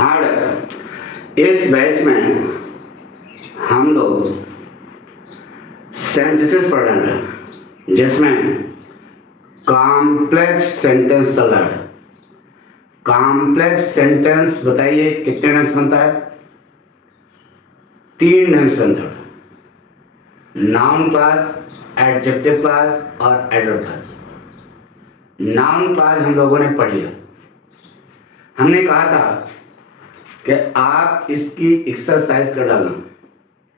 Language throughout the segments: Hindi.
हार्ड। इस बैच में हम लोग सेंटेंसेस पढ़ रहे हैं जिसमें कॉम्प्लेक्स सेंटेंस चल रहा है। कॉम्प्लेक्स सेंटेंस बताइए कितने ढंग से बनता है? 3 ढंग से बनता है, नाउन क्लास, एडजेक्टिव क्लास और एडवर्ब क्लास। नाउन क्लास हम लोगों ने पढ़ लिया। हमने कहा था कि आप इसकी एक्सरसाइज कर डालना,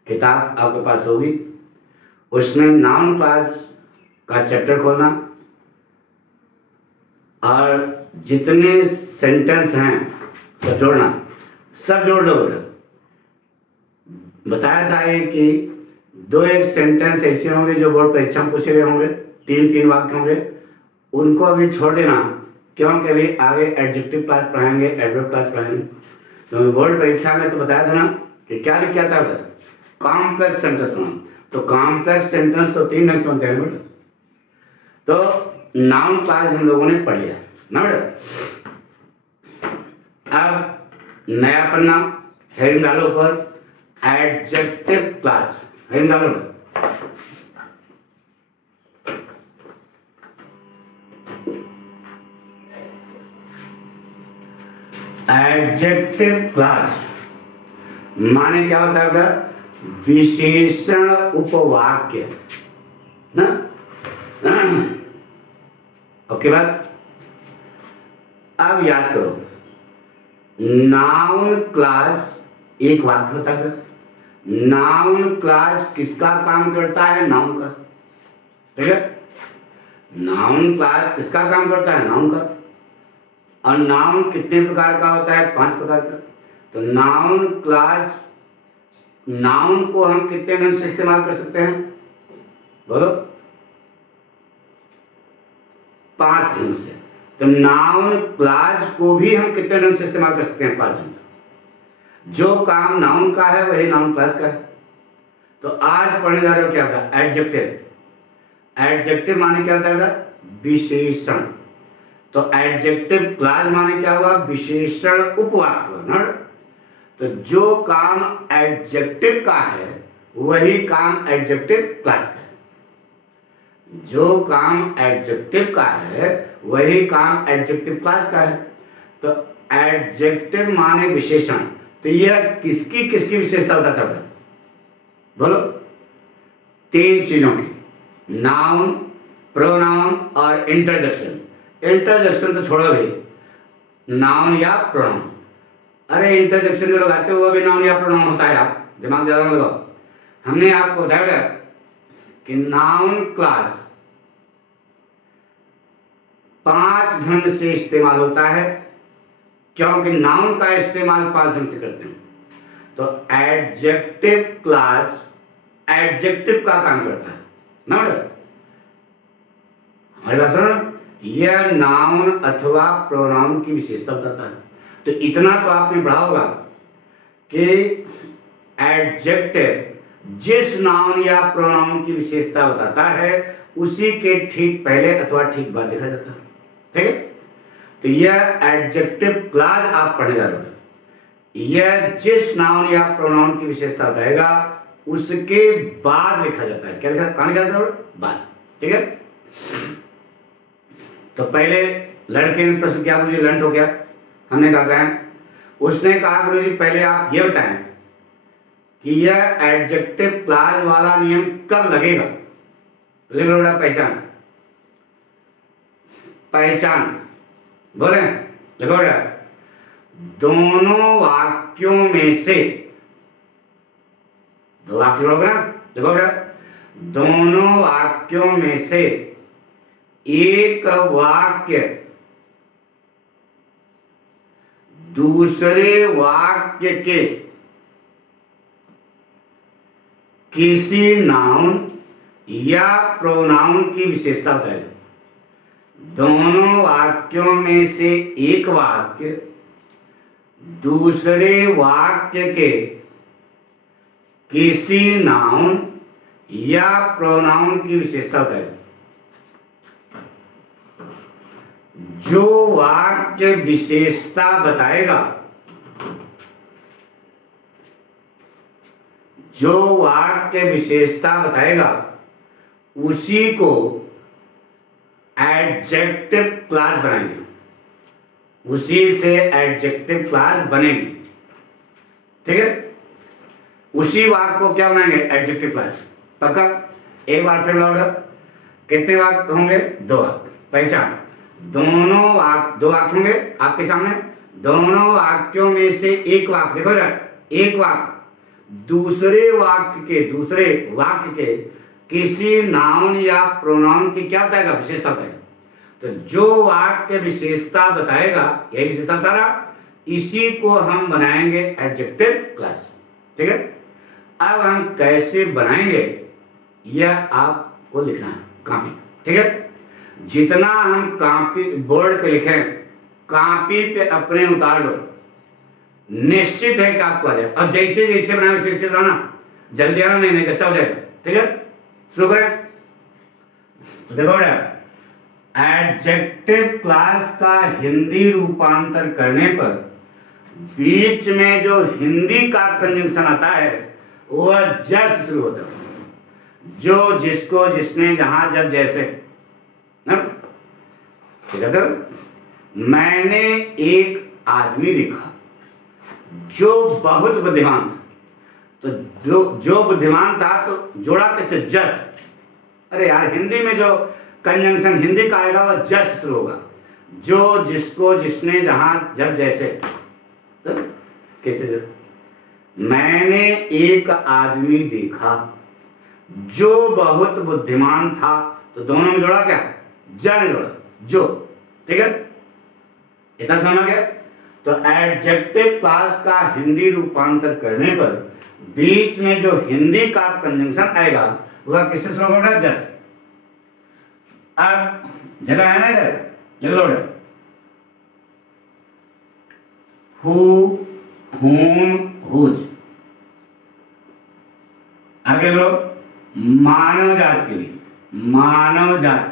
किताब आपके पास होगी, उसमें नाउन क्लास का चैप्टर खोलना और जितने सेंटेंस हैं सब जोड़ना, सब जोड़ लो। बताया था ये कि 2-1 सेंटेंस ऐसे होंगे जो बोर्ड परीक्षा में पूछे गए होंगे, 3-3 वाक्य होंगे, उनको अभी छोड़ देना क्योंकि अभी आगे एडजेक्टिव क्लास पढ़ाएंगे, एडवर्ब क्लास पढ़ाएंगे। तो बोर्ड परीक्षा में तो बताया था ना कि क्या लिखा था बेटा? कॉम्प्लेक्स सेंटेंस बनाओ। तो कॉम्प्लेक्स सेंटेंस तो 3 ढंग से बनते हैं बेटा। तो नाउन क्लास हम लोगों ने पढ़ लिया ना बेटा। अब नया पन्ना, हेडिंग डालो ऊपर, एडजेक्टिव क्लास, हेडिंग डालो। एडजेक्टिव क्लास माने क्या होता है बेटा? विशेषण उपवाक्य ना। ओके बात। अब याद करो, नाउन क्लास एक वाक्य होता है। नाउन क्लास किसका काम करता है? नाउन का। ठीक है, नाउन क्लास किसका काम करता है? नाउन का। और नाउन कितने प्रकार का होता है? 5 प्रकार का। तो नाउन क्लास, नाउन को हम कितने ढंग से इस्तेमाल कर सकते हैं? बोलो। 5 ढंग से। तो नाउन क्लास को भी हम कितने ढंग से इस्तेमाल कर सकते हैं? 5 ढंग से। जो काम नाउन का है वही नाउन क्लास का है। तो आज पढ़ने जा रहे हो क्या होता है? एडजेक्टिव। एडजेक्टिव माने क्या होता है बेटा? विशेषण। तो एडजेक्टिव क्लास माने क्या हुआ? विशेषण उपवाक्य। तो जो काम एडजेक्टिव का है वही काम एडजेक्टिव क्लास का है। जो काम एडजेक्टिव का है वही काम एडजेक्टिव क्लास का है। तो एडजेक्टिव माने विशेषण। तो यह किसकी किसकी विशेषता बताता है? बोलो। 3 चीजों की, नाउन, प्रोनाउन और इंटरजेक्शन। इंटरजेक्शन तो छोड़ो भाई, नाउन या प्रोनाउन। अरे इंटरजेक्शन जो लगाते हो वो भी नाउन या प्रोनाउन होता है। आप दिमाग ज्यादा मत लगाओ। हमने आपको बताया कि नाउन क्लास 5 ढंग से इस्तेमाल होता है, क्योंकि नाउन का इस्तेमाल 5 ढंग से करते हैं। तो एडजेक्टिव क्लास एडजेक्टिव का काम करता है ना बेटा। हमारी बात सुनो, यह नाउन अथवा प्रोनाउन की विशेषता बताता है। तो इतना तो आपने पढ़ा होगा कि एडजेक्टिव जिस नाउन या प्रोनाउन की विशेषता बताता है उसी के ठीक पहले अथवा ठीक बाद लिखा जाता है। ठीक है, तो यह एडजेक्टिव क्लास आप पढ़ने जा रहे हो। यह जिस नाउन या प्रोनाउन की विशेषता बताएगा उसके बाद लिखा जाता है। क्या लिखा? कहां लिखा जाता है? बाद। ठीक है, तो पहले लड़के ने प्रश्न किया, मुझे लंच हो गया। हमने कहा बहन, उसने कहा गुरु जी पहले आप ये बताएं कि यह एडजेक्टिव क्लास वाला नियम कब लगेगा? लिखो बेटा, पहचान। पहचान बोले, लिखो बेटा। दोनों वाक्यों में से, 2 वाक्य होगा ना, लिखो बेटा। दोनों वाक्यों में से एक वाक्य दूसरे वाक्य के किसी नाउन या प्रोनाउन की विशेषता बताएगा। दोनों वाक्यों में से एक वाक्य दूसरे वाक्य के किसी नाउन या प्रोनाउन की विशेषता बताएगा। जो वाक्य विशेषता बताएगा जो वाक्य विशेषता बताएगा उसी को एडजेक्टिव क्लास बनाएंगे, उसी से एडजेक्टिव क्लास बनेगी। ठीक है, उसी वाक्य को क्या बनाएंगे? Adjective class. पक्का? एक बार फिर लाउड, कितने वाक्य होंगे? 2 वाक्य। पहचान, दोनों वाक्य, 2 वाक्य होंगे आपके सामने। दोनों वाक्यों में से एक वाक्य, देखो जरा, एक वाक्य दूसरे वाक्य के किसी नाउन या प्रोनाउन की क्या बताएगा? विशेषता बताएगा। तो जो वाक्य विशेषता बताएगा, यही विशेषता बता रहा, इसी को हम बनाएंगे एडजेक्टिव क्लास। ठीक है, अब हम कैसे बनाएंगे यह आपको लिखना है कॉपी। ठीक है, जितना हम कॉपी बोर्ड पे लिखें, कॉपी पे अपने उतार लो, निश्चित है कि आपको आ जाएगा। और जैसे जैसे बनाए वैसे वैसे बनाना, जल्दी आना नहीं अच्छा हो जाएगा। ठीक है, शुरू करें। तो देखो बेटा, एडजेक्टिव क्लास का हिंदी रूपांतर करने पर बीच में जो हिंदी का कंजंक्शन आता है वह जस्ट शुरू होता है। जो, जिसको, जिसने, जहां, जब, जैसे। ठीक है, तो मैंने एक आदमी देखा जो बहुत बुद्धिमान था। तो जो बुद्धिमान था तो जोड़ा कैसे? जस्ट। अरे यार, हिंदी में जो कंजंक्शन हिंदी का आएगा वह जस्ट शुरू होगा। जो, जिसको, जिसने, जहां, जब, जैसे। तो कैसे? मैंने एक आदमी देखा जो बहुत बुद्धिमान था, तो दोनों में जोड़ा क्या? जन जोड़ा, जो। ठीक है, इतना समझ गया? तो एडजेक्टिव क्लास का हिंदी रूपांतर करने पर बीच में जो हिंदी का कंजंक्शन आएगा वह किससे शुरू होगा? जस्ट। अब जगह है ना इधर, लिख लो। Who, whom, whose। आगे लो, मानव जात के लिए, मानव जात।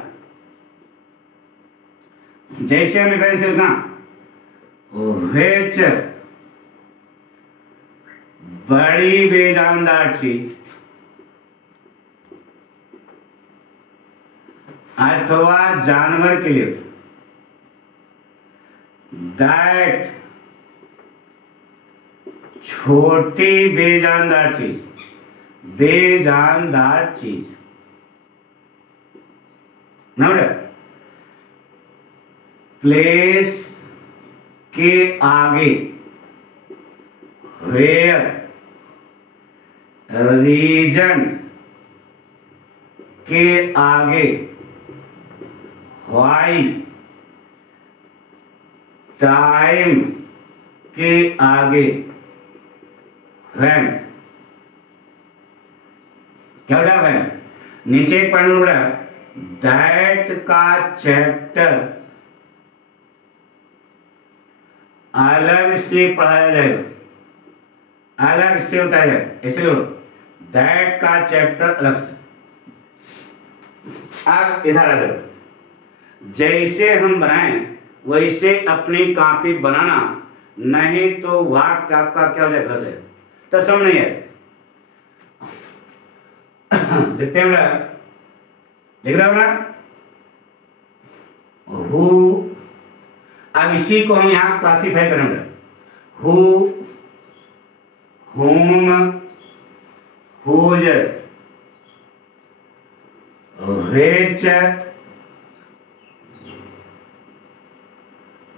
जैसे हम लिखा लिखना, which बड़ी बेजानदार चीज अथवा जानवर के लिए, दैट छोटी बेजानदार चीज, बेजानदार चीज। प्लेस के आगे वेयर, रीजन के आगे व्हाई, टाइम के आगे व्हेन। क्या होगा? व्हेन। नीचे एक पॉइंट हो रहा है, दैट का चैप्टर अलग से पढ़ाया जाएगा, अलग से बताया जाएगा, ऐसे लो, दैट का चैप्टर अलग से। अब इधर आ जाओ, जैसे हम बनाएं वैसे अपनी कॉपी बनाना, नहीं तो वाक्य आपका क्या हो जाएगा? गलत। तो समझ नहीं है, देखते हैं, लिख रहा हूं ना, हु। अब इसी को हम यहां क्लासीफाई करेंगे, who, whom, whose, which,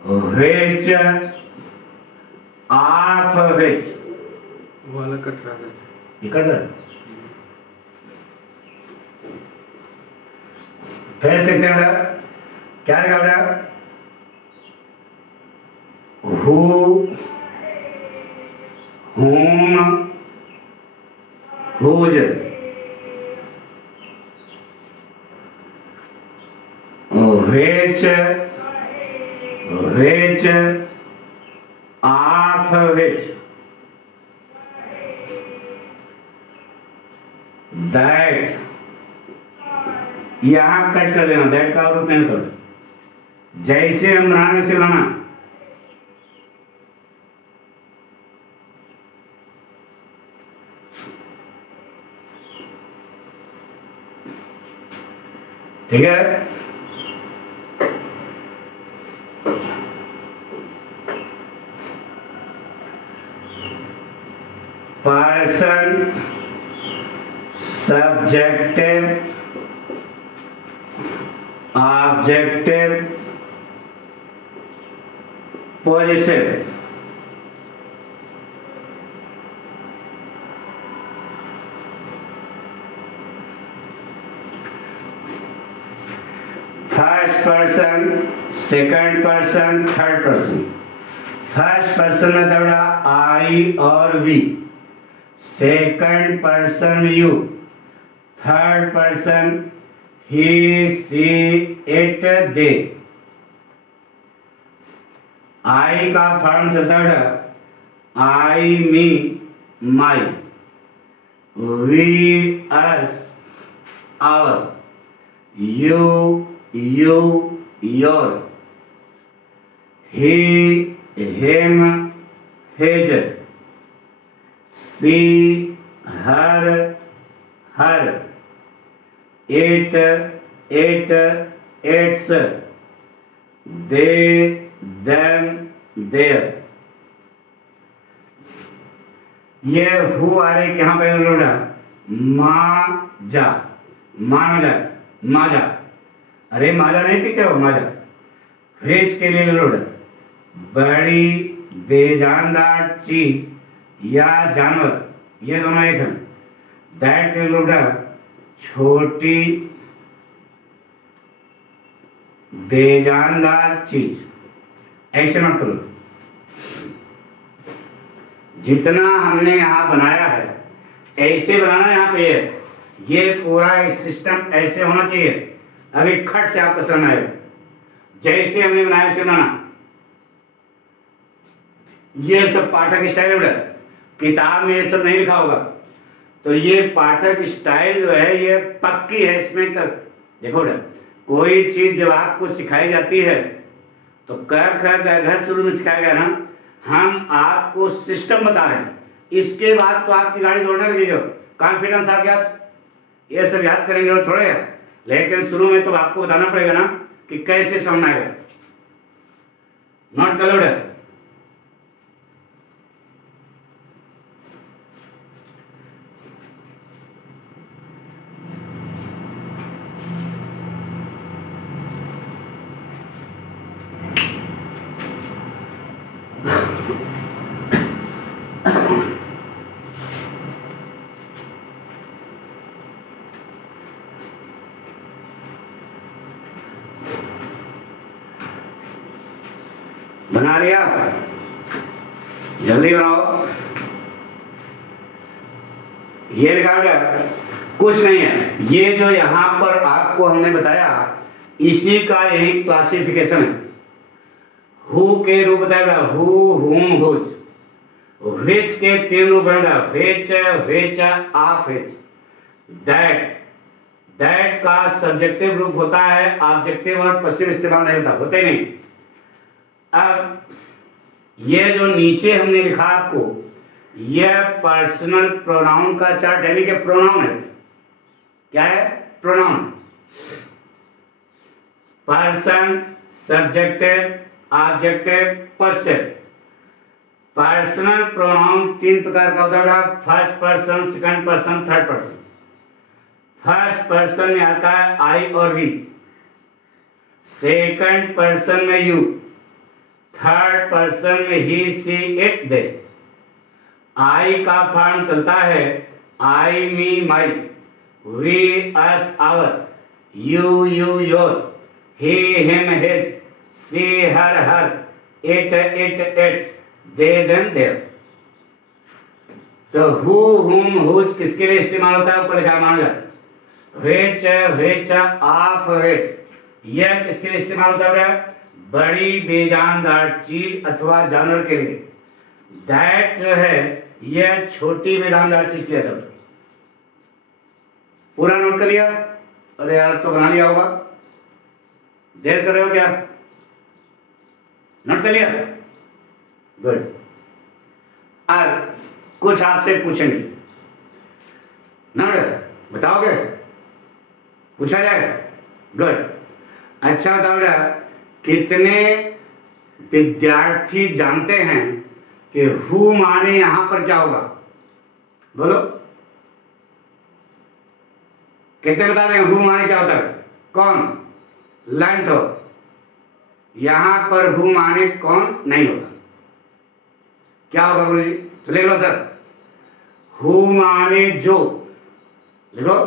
of which। वाला कट रहा है, ये कट रहा है। फिर से क्या लिखा बेटा? Who, whom, whose, which, of which, that. यहां कट कर देना, दैट का रूप नहीं कर, जैसे हम बनाने से बनाना। ठीक है। Person, subjective, objective, positive. First person, second person, third person. First person में दौड़ा आई और we, second person you, third person he, she, it, they. I का फॉर्म चलता है I, me, my, we, us, our, you, you, your, he, him, his, she, her, her, it, its, they, them, their। ये हु आ रही यहाँ पे लोड़ा मा जा, माजा, माजा। अरे माजा नहीं पीते हो माजा। फ्रिज के लिए लोड़ा बड़ी बेजानदार चीज या जानवर, ये दोनों एक हैं। दैट के लोड़ा छोटी बेजानदार चीज। ऐसे मत करो। जितना हमने यहाँ बनाया है ऐसे बनाना है। यहाँ पे ये पूरा सिस्टम ऐसे होना चाहिए। अभी खट से आपको समझ आएगा। जैसे हमने बनाया वैसे बनाना। ये सब पाठक स्टाइल उड़ा, किताब में ये सब नहीं लिखा होगा। तो ये पाठक स्टाइल जो है ये पक्की है। इसमें देखो उड़ा, कोई चीज जब आपको सिखाई जाती है तो क ख ग घ शुरू में सिखाया गया ना, हम आपको सिस्टम बता रहे हैं। इसके बाद तो आपकी गाड़ी दौड़ने लगेगी। कॉन्फिडेंस आ गया, ये सब याद करेंगे और थोड़े है, लेकिन शुरू में तो आपको बताना पड़ेगा ना कि कैसे समझना है। नोट कर लो। बना लिया? जल्दी बनाओ। ये लिखा गया कुछ नहीं है। ये जो यहाँ पर आपको हमने बताया इसी का यही क्लासिफिकेशन है। हु के रूप बताया, हु, हुम, हुज। व्हिच के तीन रूप है, which, which, of which. That, that का सब्जेक्टिव रूप होता है, ऑब्जेक्टिव और पश्चिम इस्तेमाल नहीं होता, होते नहीं। अब ये जो नीचे हमने लिखा आपको, यह पर्सनल प्रोनाउन का चार्ट यानी कि प्रोनाउन है। क्या है? Pronoun. Person, subjective, objective, possessive. Personal pronoun तीन प्रकार का होता है, first person, second person, third person. First person में आता है आई और वी, सेकंड पर्सन में यू, थर्ड पर्सन में ही, सी, इट, दे। आई का फॉर्म चलता है I, me, my, we, us, our, you, your, he, him, his, she, her, it, its, they, them, their. तो हु, हुम, हुज किसके लिए इस्तेमाल होता है? ऊपर लिखा माना जाता है। व्हिच, व्हिच, ऑफ व्हिच, यह किसके लिए इस्तेमाल होता है? बड़ी बेजानदार चीज अथवा जानवर के लिए। दैट जो है यह छोटी बेजानदार चीज के लिए था। पूरा नोट कर लिया? अरे यार तो बना लिया होगा, देर कर रहे हो क्या? नोट कर लिया? गुड। अब कुछ आपसे पूछेंगे, नोट बताओगे? पूछा जाएगा? गुड। अच्छा बताओ बेटा, कितने विद्यार्थी जानते हैं कि हु माने यहां पर क्या होगा? बोलो, कितने बता दें हु माने क्या होता है? कौन? लेंथ हो। यहां पर हु माने कौन नहीं होगा, क्या होगा गुरु जी? तो लिख लो सर, हु माने जो। लिखो,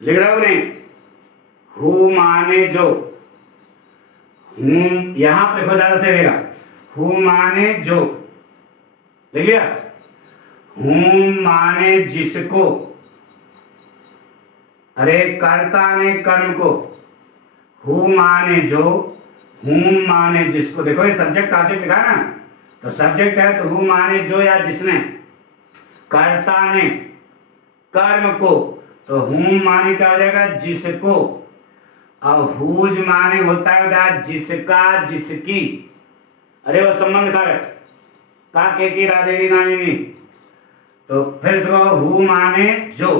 लिख रहे हो नहीं? हु माने जो, हूं यहां पे लिखो, ज्यादा सही रहेगा। हु माने जो, लिख लिया? हूं माने जिसको, अरे कर्ता ने कर्म को। हु माने जो, हूं माने जिसको। देखो ये सब्जेक्ट ऑब्जेक्ट लिखा है ना, तो सब्जेक्ट है तो हु माने जो या जिसने, कर्ता ने कर्म को, तो हूं माने क्या हो जाएगा? जिसको। और हुज माने होता है बेटा जिसका, जिसकी। अरे वो संबंध कारक, का के की राधेगी नामिनी। तो फिर से हु माने जो,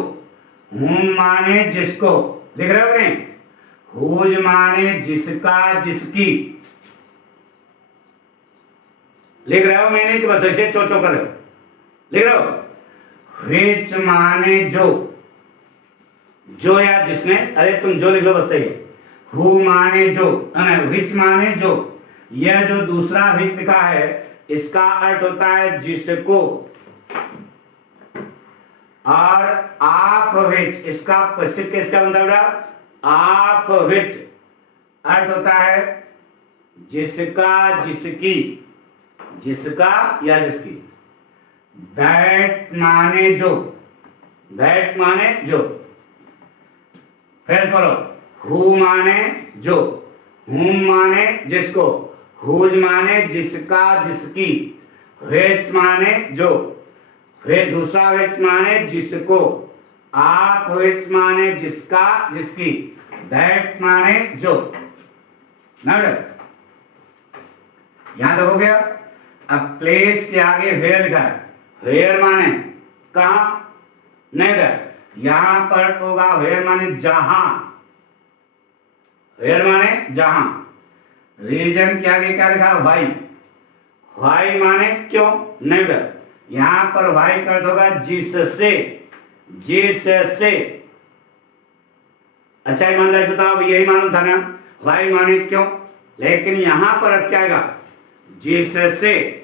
हूं माने जिसको। लिख रहे हो नहीं? हुज माने जिसका, जिसकी। लिख रहे हो? मैं नहीं कि बस ऐसे चो चो कर रहे हो। लिख रहे हो? विच माने जो या जिसने। अरे तुम जो लिख लो बस सही है। हु माने जो, विच माने जो। यह जो दूसरा विच लिखा है इसका अर्थ होता है जिसको। और आप विच, इसका पश्चिम किसका बनता है? आप विच अर्थ होता है जिसका, जिसकी। जिसका या जिसकी। दैट माने जो, दैट माने जो। फिर बोलो, हु माने जो, हुम माने जिसको, हुज माने जिसका, जिसकी, विच माने जो, फिर दूसरा विच माने जिसको, आप विच माने जिसका, जिसकी, दैट माने जो। ना यहां तक हो गया। अब प्लेस के आगे वेयर लिखा है, वेयर माने कहां? नहीं बेटा, यहां पर तो होगा वेयर माने जहां, वेयर माने जहां। रीजन के आगे क्या लिखा? वाई। वाई माने क्यों? नहीं बेटा, यहां पर वाई का अर्थ होगा जिससे, जिससे। अच्छा ईमानदारी से बताओ, यही मालूम था ना वाई माने क्यों, लेकिन यहां पर अर्थ क्या आएगा? जिससे।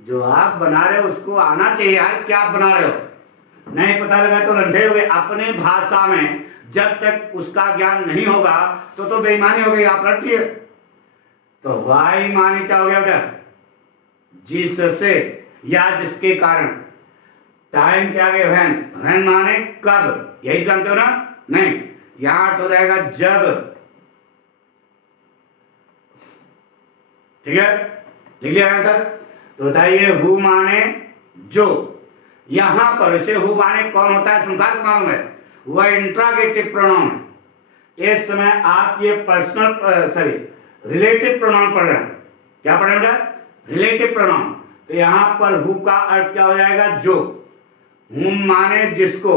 जो आप बना रहे हो उसको आना चाहिए यार, क्या आप बना रहे हो? नहीं पता लगा तो लंठे हो गए। अपने भाषा में जब तक उसका ज्ञान नहीं होगा तो बेईमानी हो गई, आप रटिए। तो वाई माने क्या हो गया बेटा? जिससे या जिसके कारण। टाइम के आगे वैन, वैन माने कब, यही जानते हो ना? नहीं, यहां अर्थ हो जाएगा जब। ठीक है, लिख लिया आंसर? तो बताइए हु माने जो। यहां पर से हु माने कौन होता है संसार को मालूम है, वह इंट्रागेटिव प्रोनाउन है। इस समय आप ये पर्सनल रिलेटिव प्रोनाउन पढ़ रहे हैं। क्या पढ़ रहे हैं? Relative pronoun. तो यहां पर हु का अर्थ क्या हो जाएगा? जो। हुम माने जिसको,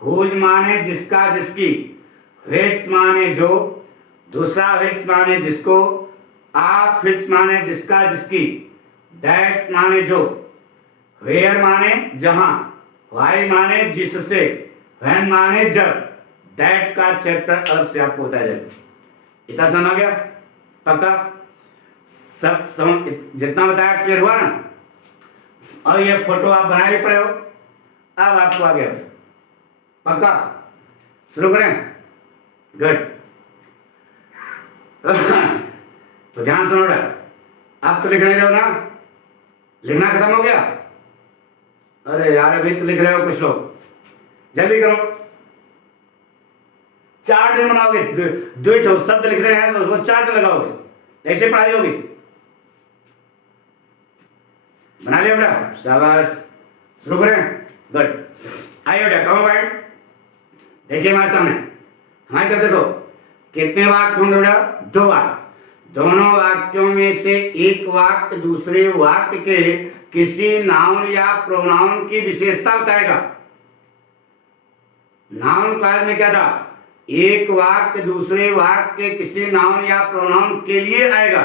हुज माने जिसका, जिसकी, विच माने जो, दूसरा विच माने जिसको, आप विच माने जिसका, जिसकी, दैट माने जो, वेयर माने जहां, वाई माने जिससे, वैन माने जब। दैट का चैप्टर अलग से आपको बताया जाएगा। इतना समझ आ गया? पक्का? सब समझ, जितना बताया क्लियर हुआ ना? और ये फोटो आप बना ले पड़े हो, अब आपको आ गया। पक्का? शुरू करें? गुड। तो ध्यान सुनो बेटा, आप तो लिख रहे हो ना? लिखना खत्म हो गया? अरे यार अभी तो लिख रहे हो कुछ लोग, जल्दी करो। 4 दिन बनाओगे, दो शब्द लिख रहे हैं तो उसको 4 दिन लगाओगे, ऐसे पढ़ाई होगी। बना लिया बेटा? शाबाश। शुरू करें? गुड। आइए बेटा, कहो भाई, देखिए हमारे सामने, हमारी तरफ देखो। कितने वाक्य होंगे बेटा? 2 वाक्य। दोनों वाक्यों में से एक वाक्य दूसरे वाक्य के किसी नाउन या प्रोनाउन की विशेषता बताएगा। नाउन क्लास में क्या था? एक वाक्य दूसरे वाक्य के किसी नाउन या प्रोनाउन के लिए आएगा,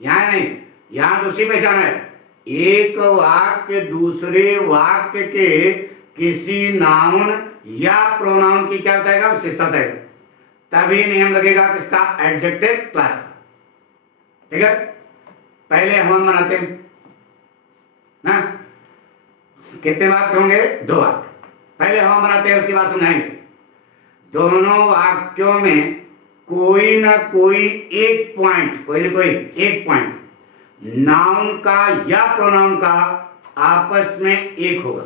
यहाँ नहीं, यहाँ दूसरी पहचान है। एक वाक्य दूसरे वाक्य के किसी नाउन या प्रोनाउन की क्या बताएगा, विशेषता बताएगा, तभी नियम लगेगा किसका, एडजेक्टिव क्लास। ठीक है, पहले हम बनाते हैं ना, कितने वाक्य होंगे, 2 वाक्य, पहले हम बनाते हैं, उसके बाद समझाएंगे। दोनों वाक्यों में कोई ना कोई एक पॉइंट, कोई ना कोई एक पॉइंट नाउन का या प्रोनाउन का आपस में एक होगा,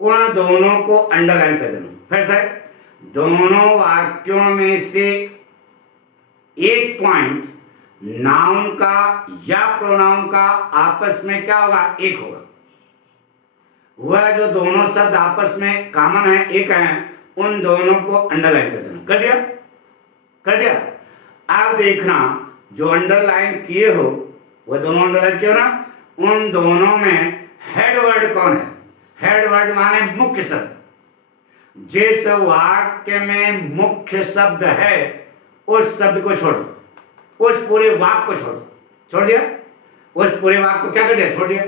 उन दोनों को अंडरलाइन कर देना। फिर से, दोनों वाक्यों में से एक पॉइंट नाउन का या प्रोनाउन का आपस में क्या होगा, एक होगा। वह जो दोनों शब्द आपस में कॉमन है, एक है, उन दोनों को अंडरलाइन कर देना। कर दिया, कर दिया। अब देखना, जो अंडरलाइन किए हो वो दोनों अंडरलाइन किए हो ना, उन दोनों में हेड वर्ड कौन है, हेड वर्ड माने मुख्य शब्द। जिस वाक्य में मुख्य शब्द है उस शब्द को छोड़ दो, उस पूरे वाक्य को छोड़ दिया, उस पूरे वाक्य को क्या कर दिया, छोड़ दिया।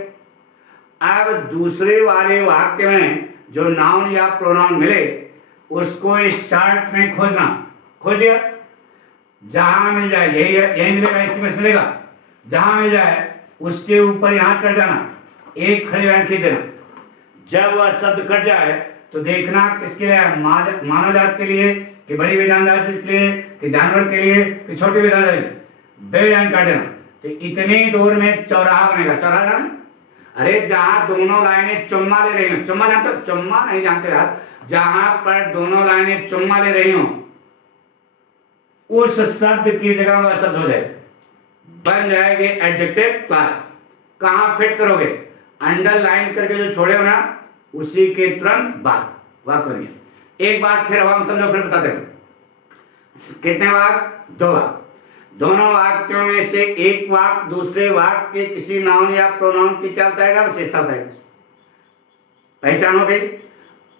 अब दूसरे वाले वाक्य में जो नाउन या प्रोनाउन मिले उसको इस चार्ट में खोजना, खोज दिया, जहां मिल जाए, यही मिलेगा, इसी में मिलेगा, जहां मिल जाए उसके ऊपर यहां चढ़ जाना, एक खड़ी लाइन खींच देना। जब वह शब्द कट जाए तो देखना किसके लिए, मानव जात के लिए कि बड़ी वेदांत जात के लिए कि जानवर के लिए कि छोटे वेदांत के लिए, बड़ी लाइन काट देना। तो इतनी दूर में चौराहा बनेगा, चौराहा जाना, अरे जहां दोनों लाइनें चुम्मा ले रही हो, चुम्मा जानते हो, चुम्मा नहीं जानते यार, जहां पर दोनों लाइनें चुम्मा ले रही हो उस शब्द की जगह वह शब्द हो जाए, बन जाएंगे एडजेक्टिव क्लास। कहां फिट करोगे, अंडरलाइन करके जो छोड़े हो ना उसी के तुरंत बाद वाक्य बन गया। एक बार फिर हम समझो, फिर बताते हैं कितने वाक्य, 2 वाक्य। दोनों वाक्यों में से एक वाक्य दूसरे वाक्य के किसी नाउन या प्रोनाउन की क्या बताएगा, विशेषता बताएगा। पहचान हो गई।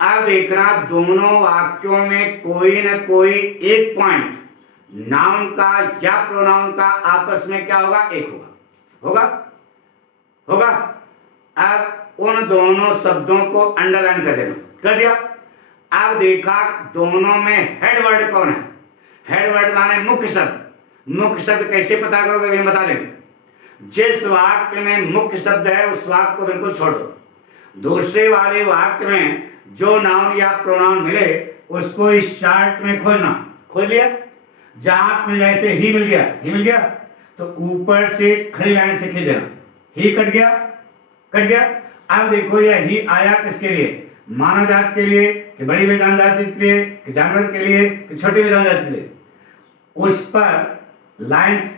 अब देखना, दोनों वाक्यों में कोई न कोई एक पॉइंट नाउन का या प्रोनाउन का आपस में क्या होगा, एक होगा, होगा। अब उन दोनों शब्दों को अंडरलाइन कर देना, कर दिया। अब देखा दोनों में हेड वर्ड कौन है, हेड वर्ड माने मुख्य शब्द। मुख्य शब्द कैसे पता करोगे, हम बता देंगे। जिस वाक्य में मुख्य शब्द है उस वाक्य को बिल्कुल छोड़ दो, दूसरे वाले वाक्य में जो नाउन या प्रोनाउन मिले उसको इस चार्ट में खोजना, खोज लिया, जहां में जैसे ही मिल गया, ही मिल गया तो ऊपर से खड़ी लाइन से खींच देना, ही कट गया, कट गया। अब देखो यह ही आया किसके लिए, मानव जात के लिए कि बड़ी वेदांत जात के लिए कि जानवर के लिए कि छोटी वेदांत जात के लिए, उस पर लाइन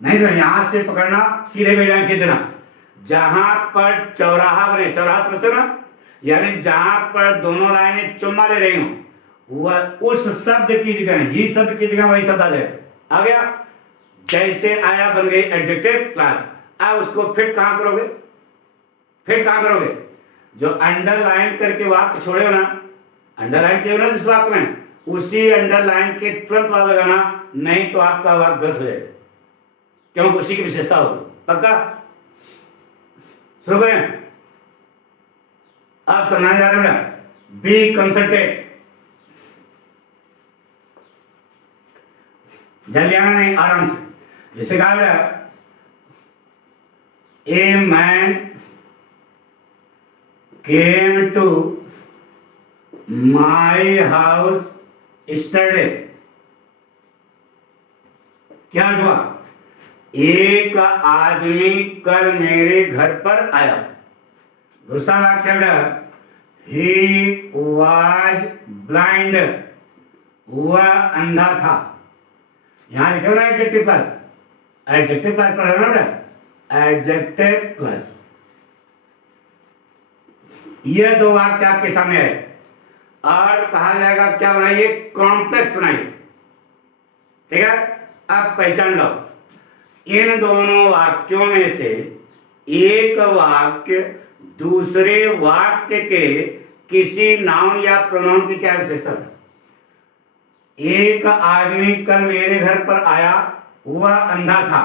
नहीं तो यहां से पकड़ना, सीधे में लाइन खींच देना, जहां पर चौराहा बने, चौराहा समझते हो ना, यानी जहां पर दोनों लाइनें चुम्मा ले रही हो वह उस शब्द की जगह, ही शब्द की जगह वही शब्द आ जाएगा, आ गया, जैसे आया बन गई एडजेक्टिव क्लास। अब उसको फिट कहां करोगे, फिट कहां करोगे, जो अंडरलाइन करके वाक्य छोड़े हो ना, अंडरलाइन किए हो ना जिस वाक्य में, उसी अंडरलाइन के तुरंत बाद लगाना, नहीं तो आपका वाक्य गलत हो जाएगा, क्योंकि उसी की विशेषता होगी। पक्का, शुरू करें। आप समझाने जा रहे हैं, बी कंसल्टेड, जल्दी आना नहीं, आराम से। जैसे कहा बेटा, a man came to my house yesterday, क्या हुआ, एक आदमी कल मेरे घर पर आया। दूसरा वाक्य बेटा, ही वॉज ब्लाइंड, वह अंधा था। यहां लिखे ना एडजेक्टिव क्लास, एडजेक्टिव क्लास पढ़ा ना बेटा, एडजेक्टिव क्लास। ये 2 वाक्य आपके सामने है और कहा जाएगा क्या बनाइए, कॉम्प्लेक्स बनाइए। ठीक है, अब पहचान लो, इन दोनों वाक्यों में से एक वाक्य दूसरे वाक्य के किसी नाउन या प्रोनाउन की क्या विशेषता है, एक आदमी कल मेरे घर पर आया, वह अंधा था,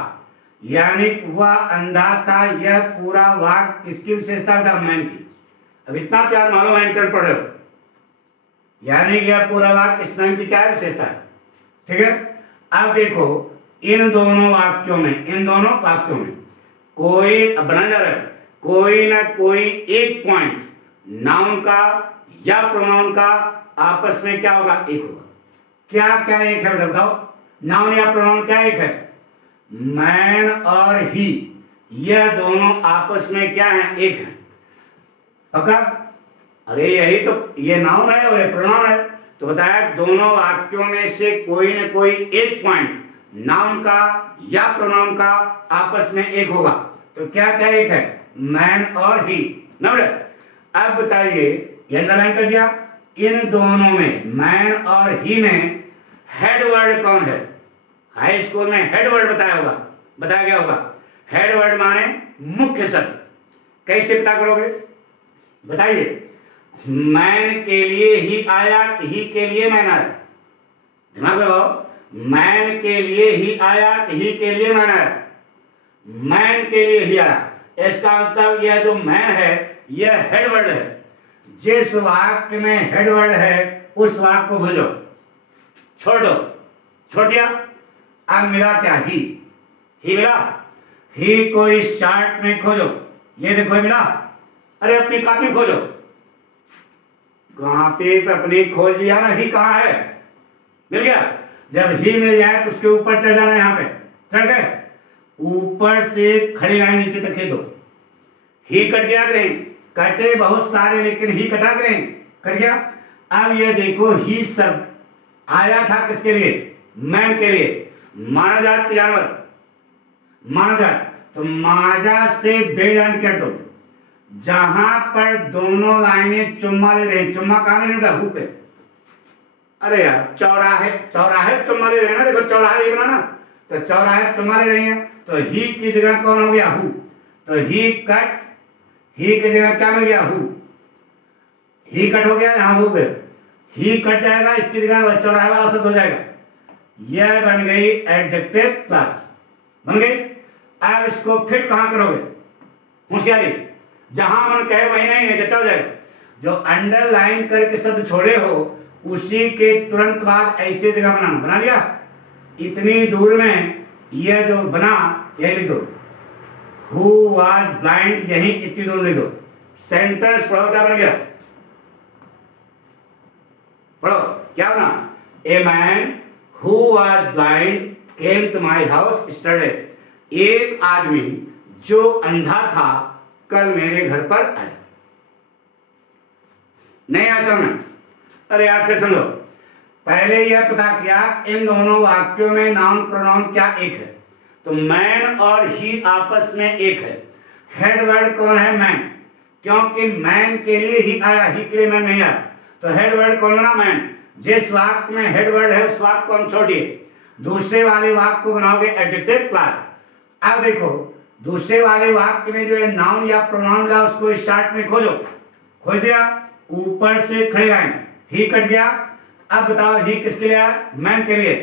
यानी वह अंधा था, यह पूरा वाक्य किसकी विशेषता था? मैन की। अब इतना प्यार मालूम है, इंटर पढ़ रहे हो, यानी यह पूरा वाक्य इस मैन की क्या विशेषता है? ठीक है। अब देखो इन दोनों वाक्यों में कोई बना जा रहा है, कोई ना कोई एक पॉइंट नाउन का या प्रोनाउन का आपस में क्या होगा? एक होगा। क्या क्या एक है बेटा बताओ? नाउन या प्रोनाउन क्या एक है? मैन और ही, यह दोनों आपस में क्या है? एक है। पक्का? अरे यही तो, ये नाउन है और ये प्रोनाउन है। तो बताया दोनों वाक्यों में से कोई न कोई एक पॉइंट नाउन का या प्रोनाउन का आपस में एक होगा। तो क्या क्या एक है? मैन और ही ना बेटा। अब बताइए, ये अंडरलाइन कर दिया, इन दोनों में मैन और ही में हेड वर्ड कौन है? हाई स्कूल में हेड वर्ड बताया गया होगा। हेड वर्ड माने मुख्य शब्द। कैसे पता करोगे बताइए? मैन के लिए ही आया कि ही के लिए मैन आया? दिमाग लगाओ। मैन के लिए ही आया कि ही के लिए मैन आया? मैन के लिए ही आया। इसका मतलब यह जो मैन है यह हेड वर्ड है। जिस वाक्य में हेड वर्ड है उस वाक्य को भूलो, छोड़ दो, छोड़ दिया। अब मिला क्या? ही मिला। ही को इस चार्ट में खोजो, ये देखो मिला। अरे अपनी कॉपी खोजो, कॉपी पे अपनी खोज लिया ना, ही कहाँ है? मिल गया। जब ही मिल जाए तो उसके ऊपर चढ़ जाना, यहाँ पे चढ़ गए, ऊपर से खड़ी लाइन नीचे तक खींच दो। ही कट गया कि नहीं? कटे बहुत सारे, लेकिन ही कटा कि नहीं? कट गया। अब ये देखो, ही सब आया था किसके लिए? मैन के लिए। मानव जात के जानवर, मानव जात, तो माजा से बेजान कर दो। जहां पर दोनों लाइनें चुम्मा ले रही, चुम्मा कहां ले रही? हु पे। अरे यार चौराहे चुम्मा ले रहे हैं ना, देखो चौराहे ही बनाना, तो चौराहे चुम्मा ले रही हैं, तो ही की जगह कौन हो गया? हु। तो ही कट, ही की जगह क्या मिल गया? हु। ही कट हो गया, यहां हु गए, ही कट जाएगा, इसकी जगह चौराहे वाला शब्द हो जाएगा। यह बन गई एडजेक्टिव क्लास, बन गई। अब इसको फिट कहां करोगे? होशियारी, जहां मन कहे वही नहीं है, जचा हो जाएगा। जो अंडरलाइन करके शब्द छोड़े हो उसी के तुरंत बाद ऐसे जगह बनाना। बना लिया? इतनी दूर में यह जो बना यही लिख दो, हु वाज ब्लाइंड, यही इतनी दूर लिख दो। सेंटेंस पढ़ो, क्या बन गया? पढ़ो क्या बना? A man who was blind came to my house yesterday. एक आदमी जो अंधा था कल मेरे घर पर आया। नहीं आया समझ? अरे यार फिर समझो। पहले यह पता किया इन दोनों वाक्यों में नाउन प्रोनाउन क्या एक है? तो मैन और ही आपस में एक है। हेड वर्ड कौन है? मैन, क्योंकि मैन के लिए ही आया, ही के लिए मैन नहीं आया। तो हेड वर्ड कौन बना? मैन। जिस वाक्य में हेड वर्ड है उस वाक्य को हम छोड़िए, दूसरे वाले वाक्य को बनाओगे एडजेक्टिव क्लास। अब देखो दूसरे वाले वाक्य में जो है नाउन या प्रोनाउन मिला उसको स्टार्ट में खोजो। खोज दिया, ऊपर से खड़े लाइन, ही कट गया। अब बताओ ही किसके लिए आया? मैन के लिए।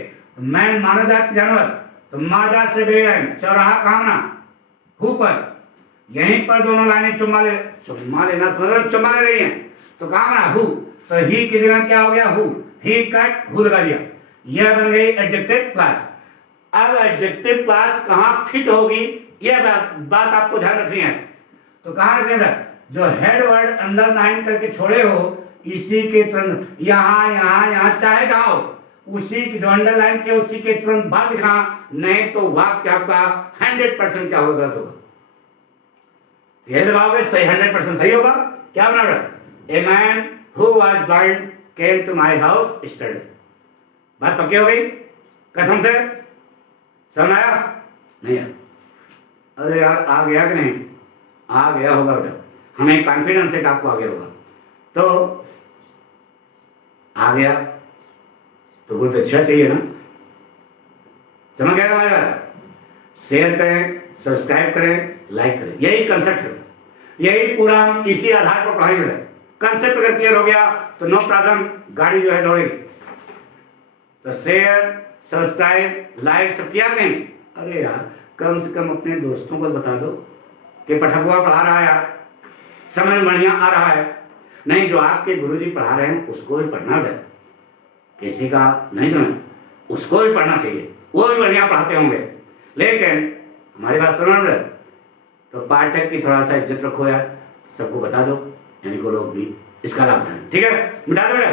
मैन मानव जात के जानवर, तो माजा से बे लाइन, चौराहा कहां बना? हु पर। यहीं पर दोनों लाइनें चुम्मा लेना समझ, चुम्मा ले रही हैं, तो कहां बना? हु। तो ही की जगह क्या हो गया? हु। ही कट, हु लगा दिया। यह बन गई एडजेक्टिव क्लास। अब एडजेक्टिव क्लास कहां फिट होगी यह बात आपको ध्यान रखनी है। तो कहां रखेंगे? जो हेड वर्ड अंडरलाइन करके छोड़े हो इसी के तुरंत यहां यहां यहां, चाहे जहां हो, उसी की जो अंडरलाइन किया उसी के तुरंत बाद लिखना, नहीं तो वाक्य आपका 100% क्या होगा? गलत होगा। ये लगाओगे सही, 100% सही होगा। क्या बना रहा? A man who was blind came to my house yesterday. बात पक्की हो गई कसम से? समझ आया? नहीं आया? अरे यार आ गया कि नहीं? आ गया होगा बेटा, हमें कॉन्फिडेंस है कि आपको आ गया होगा। तो आ गया तो बहुत अच्छा चाहिए ना? समझ गया हमारी बात? शेयर करें, सब्सक्राइब करें, लाइक करें, यही कंसेप्ट है। यही पूरा हम इसी आधार पर पढ़ाई करें। कंसेप्ट अगर क्लियर हो गया तो नो प्रॉब्लम, गाड़ी जो है दौड़ेगी। तो शेयर, सब्सक्राइब, लाइक सब किया नहीं? अरे यार, कम से कम अपने दोस्तों को बता दो कि पठकुआ पढ़ा रहा है यार, समझ बढ़िया आ रहा है। नहीं, जो आपके गुरुजी पढ़ा रहे हैं उसको भी पढ़ना है। किसी का नहीं समझ, उसको भी पढ़ना चाहिए, वो भी बढ़िया पढ़ाते होंगे। लेकिन हमारी बात सुनो ना, तो पाठक की थोड़ा सा इज्जत रखो यार, सबको बता दो, यानी को लोग भी इसका लाभ उठाएं। ठीक है, मिटा दो बेटा।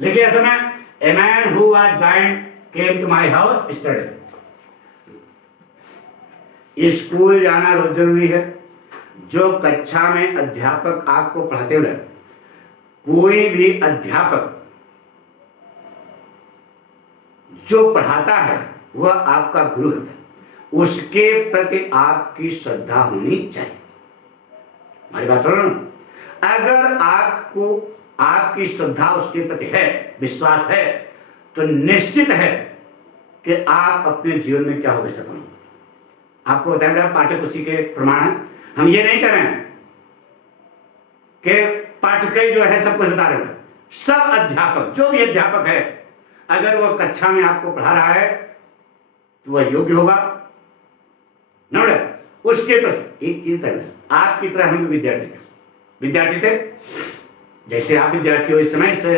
लिखिए ऐसे में, a man who was blind came to my house yesterday. School जाना रोज जरूरी है। जो कक्षा में अध्यापक आपको पढ़ाते हुए, कोई भी अध्यापक जो पढ़ाता है वह आपका गुरु है, उसके प्रति आपकी श्रद्धा होनी चाहिए। हमारी बात सुनो ना, अगर आपको आपकी श्रद्धा उसके प्रति है, विश्वास है, तो निश्चित है कि आप अपने जीवन में क्या होगे, सफल होंगे। आपको बताएं बेटा, पाठक उसी के प्रमाण है। हम ये नहीं करें कि पाठक जो है सब कुछ बता रहे हैं। सब अध्यापक, जो भी अध्यापक है, अगर वो कक्षा में आपको पढ़ा रहा है तो वह योग्य होगा ना बेटा। उसके प्रति एक चीज है, आपकी तरह हम विद्यार्थी थे, जैसे आप विद्यार्थी हो इस समय से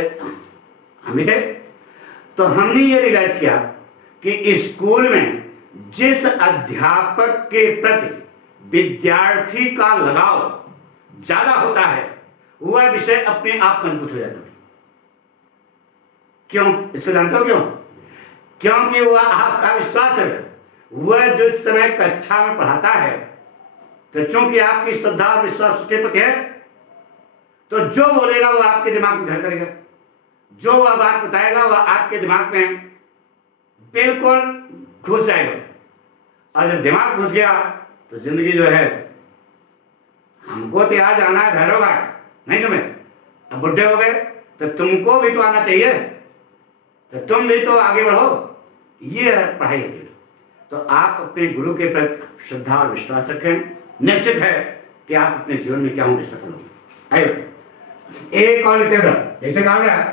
हम भी थे। तो हमने ये रियलाइज किया कि स्कूल में जिस अध्यापक के प्रति विद्यार्थी का लगाव ज्यादा होता है, वह विषय अपने आप मजबूत हो जाता है। क्यों? इसको जानते हो क्यों? क्योंकि वह आपका विश्वास है। वह जो समय कक्षा में पढ़ाता है, तो चूंकि आपकी श्रद्धा और विश्वास उसके प्रति है, तो जो बोलेगा वो आपके दिमाग में घर करेगा, जो वह बात बताएगा वह आपके दिमाग में बिल्कुल घुस जाएगा। और जब दिमाग घुस गया तो जिंदगी जो है, हमको तो यार जाना है भैरव घाट, नहीं तुम्हें? अब बुढ़े हो गए तो तुमको भी तो आना चाहिए, तो तुम भी तो आगे बढ़ो। ये पढ़ाई होती है। तो आप अपने गुरु के प्रति श्रद्धा और विश्वास रखें, निश्चित है कि आप अपने जीवन में क्या होंगे, सफल होंगे। आइए एक और लिखते हैं, जैसे कहा गया,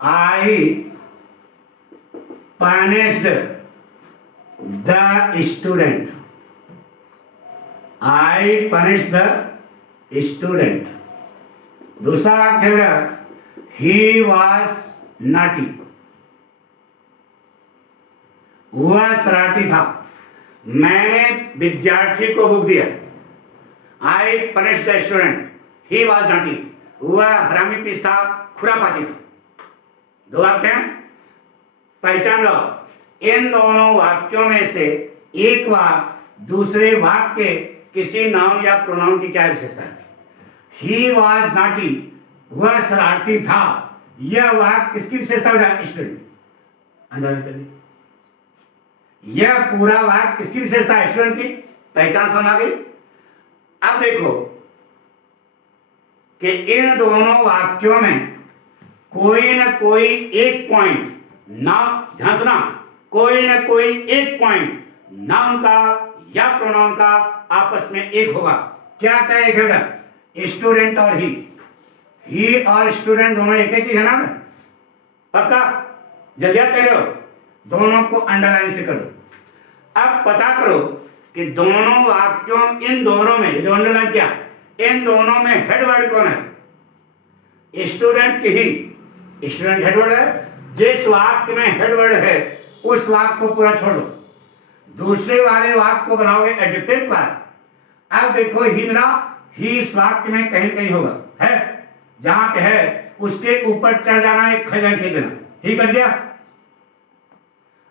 I punished the student. I punished the student. दूसरा वाक्य है, he was naughty. वह शरारती था। मैंने विद्यार्थी को भूख दिया। I punished the student. He was naughty. वह हरामी पीस था, खुरापाती था। दो वाक्य हैं, पहचान लो। इन दोनों वाक्यों में से एक वाक्य दूसरे वाक्य के किसी नाउन या प्रोनाउन की क्या विशेषता है? ही वॉज नॉटी, वह शरारती था। यह वाक्य किसकी विशेषता है? स्टूडेंट। अंडरलाइन कर दी। यह पूरा वाक्य किसकी विशेषता है? स्टूडेंट की। पहचान समझ आ गई? अब देखो कि इन दोनों वाक्यों में कोई न कोई एक पॉइंट, नाम ध्यान सुना, कोई न कोई एक पॉइंट नाउन का या प्रोनाउन का आपस में एक होगा। क्या क्या एक है? स्टूडेंट और ही और स्टूडेंट दोनों एक ही चीज है ना? पक्का? जल्दी याद कर रहे हो? दोनों को अंडरलाइन से कर दो। अब पता करो कि दोनों वाक्यों, इन दोनों में जो अंडरलाइन किया, इन दोनों में हेडवर्ड कौन है? स्टूडेंट की ही। स्टूडेंट हेडवर्ड है। जिस वाक्य में हेडवर्ड है उस वाक्य को पूरा छोड़ो, दूसरे वाले वाक्य को बनाओगे एडजेक्टिव क्लास। अब देखो ही मिला, ही इस वाक्य में कहीं कहीं होगा, है जहां पे है उसके ऊपर चढ़ जाना, एक खजन खींच देना। ही कर दिया।